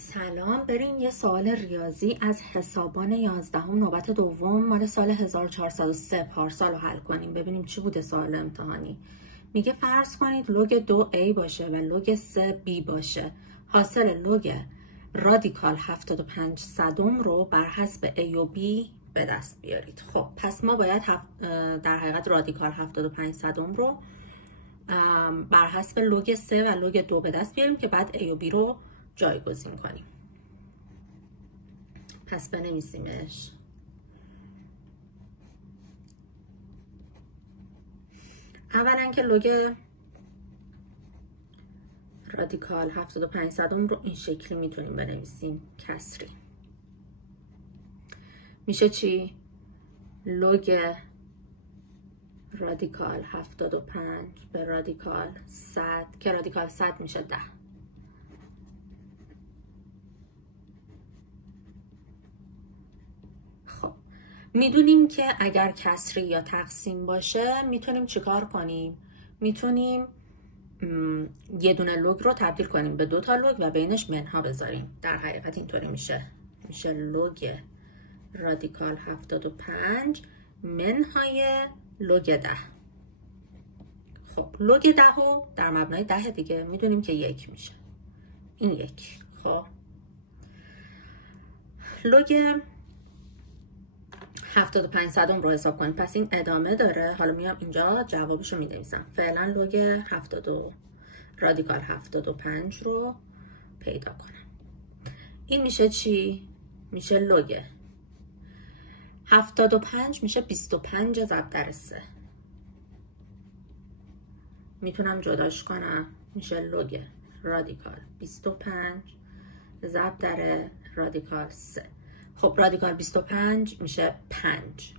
سلام، بریم یه سوال ریاضی از حسابان 11 نوبت دوم مال سال 1403 پارسال رو حل کنیم. ببینیم چی بوده سوال امتحانی. میگه فرض کنید لوگ 2a باشه و لوگ 3b باشه. حاصل لوگ رادیکال 75 صدم رو بر حسب a و b به دست بیارید. خب پس ما باید در حقیقت رادیکال 75 صدم رو بر حسب لوگ 3 و لوگ 2 به دست بیاریم که بعد a و b رو جایگزین کنیم. پس بنویسیمش. اولا که لوگ رادیکال 75 صدم رو این شکلی میتونیم بنویسیم، کسری. میشه چی؟ لوگ رادیکال 75 به رادیکال 100 که رادیکال 100 میشه 10. میدونیم که اگر کسری یا تقسیم باشه میتونیم چیکار کنیم؟ میتونیم یه دونه لوگ رو تبدیل کنیم به 2 تا لوگ و بینش منها بذاریم. در حقیقت اینطوری میشه لوگ رادیکال 75 منهای لوگ 10. خب لوگ 10 رو در مبنای 10 دیگه میدونیم که 1 میشه. این 1. خب لوگ 75 صدم رو حساب کنیم. پس این ادامه داره. حالا میام اینجا جوابشو می‌نویسم. فعلا لوگ رادیکال 75 رو پیدا کنم. این میشه چی؟ میشه لوگ 75 میشه 25 ضرب در 3. میتونم جداش کنم. میشه لوگ رادیکال 25 ضرب در رادیکال 3. خب رادیکال 25 میشه 5.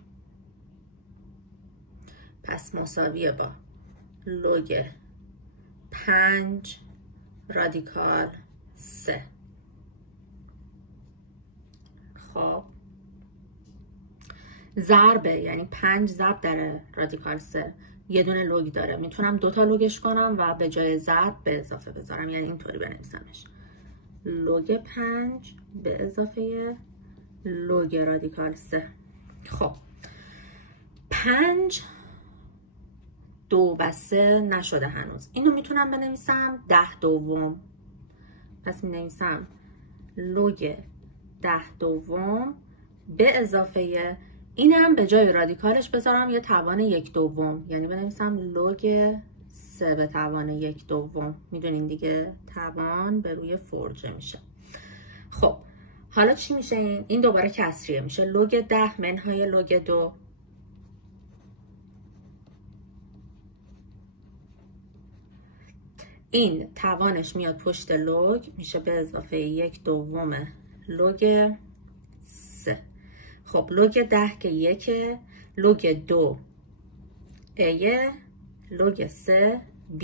پس مساویه با لوگ 5 رادیکال 3. خب ضربه یعنی 5 ضرب در رادیکال 3 یه دونه لوگ داره. میتونم 2 تا لوگش کنم و به جای ضرب به اضافه بذارم. یعنی اینطوری بنویسمش. لوگ 5 به اضافه لوگ رادیکال 3. خب 5 2 و 3 نشده هنوز. اینو میتونم بنویسم 10 دوم. پس مینویسم لوگ 10 دوم به اضافه اینم به جای رادیکالش بذارم یه توان 1 دوم. یعنی بنویسم لوگ 3 به توان 1 دوم. میدونین دیگه توان به روی فرجه میشه. خب حالا چی میشه؟ این دوباره کسریه. میشه لوگ 10 منهای لوگ 2. این توانش میاد پشت لوگ، میشه به اضافه 1 دوم لوگ 3. خب لوگ 10 که 1، لوگ 2 a، لوگ 3 b.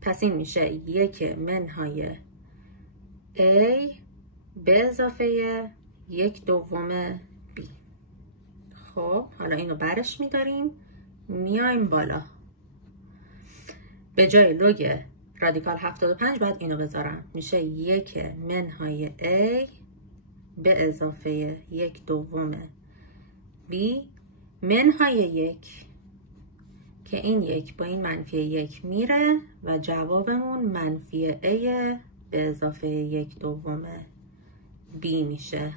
پس این میشه 1 منهای a به اضافه 1 دوم b. خب حالا اینو برش میداریم، میایم بالا. به جای لوگ رادیکال 75 باید اینو بذارم. میشه 1 منهای a به اضافه 1 دوم b منهای 1 که این 1 با این منفی 1 میره و جوابمون منفی a به اضافه 1 دوم b میشه.